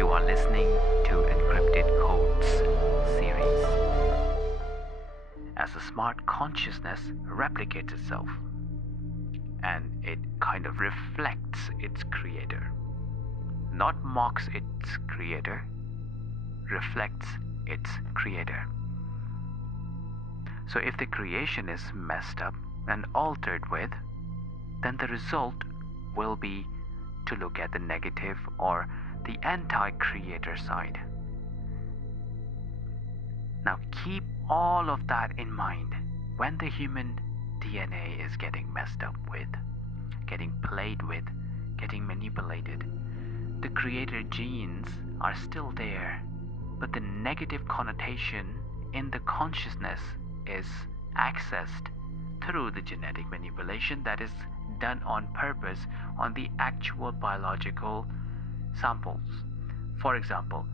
You are listening to Encrypted Codes series. As a smart consciousness replicates itself, and it kind of reflects its creator, not mocks its creator, reflects its creator. So if the creation is messed up and altered with, then the result will be to look at the negative or the anti-creator side. Now keep all of that in mind when the human DNA is getting messed up with, getting played with, getting manipulated. The creator genes are still there, but the negative connotation in the consciousness is accessed through the genetic manipulation that is done on purpose on the actual biological samples. For example,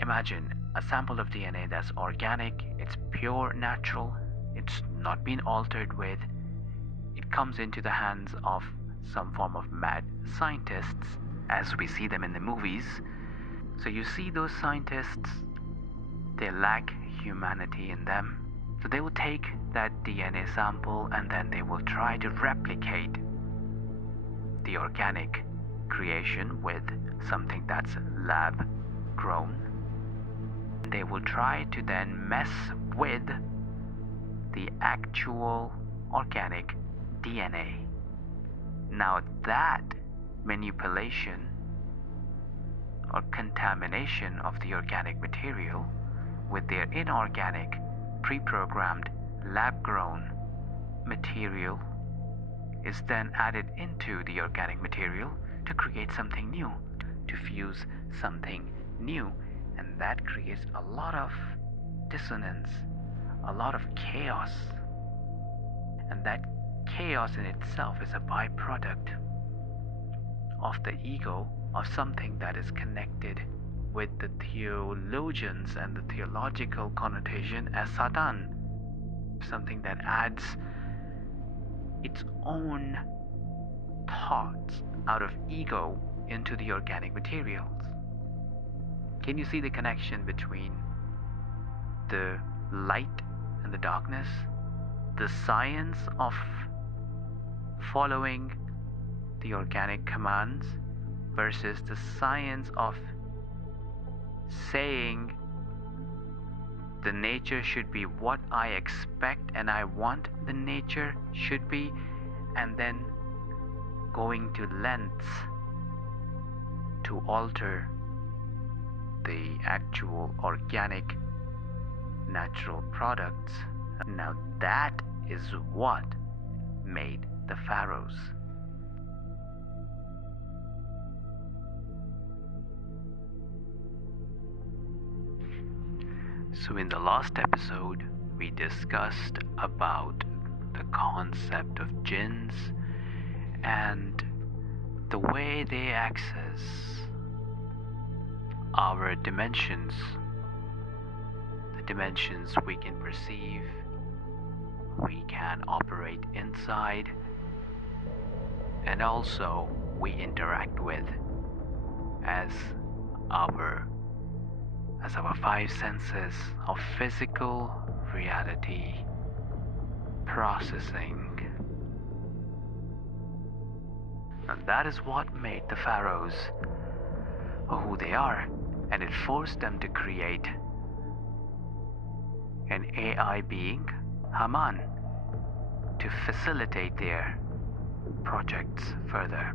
imagine a sample of DNA that's organic, it's pure, natural, it's not been altered with. It comes into the hands of some form of mad scientists as we see them in the movies. So you see those scientists, they lack humanity in them. So they will take that DNA sample and then they will try to replicate the organic creation with something that's lab grown. They will try to then mess with the actual organic DNA. Now that manipulation or contamination of the organic material with their inorganic, pre-programmed, lab-grown material is then added into the organic material to create something new, to fuse something new, and that creates a lot of dissonance, a lot of chaos. And that chaos in itself is a byproduct of the ego of something that is connected with the theologians and the theological connotation as Satan, something that adds its own thoughts out of ego into the organic materials. Can you see the connection between the light and the darkness? The science of following the organic commands versus the science of saying the nature should be what I expect and I want the nature should be, and then going to lengths to alter the actual organic natural products. Now that is what made the pharaohs. So in the last episode, we discussed about the concept of jinns and the way they access our dimensions, the dimensions we can perceive, we can operate inside, and also we interact with as our five senses of physical reality processing. And that is what made the pharaohs who they are, and it forced them to create an AI being, Hamaan, to facilitate their projects further.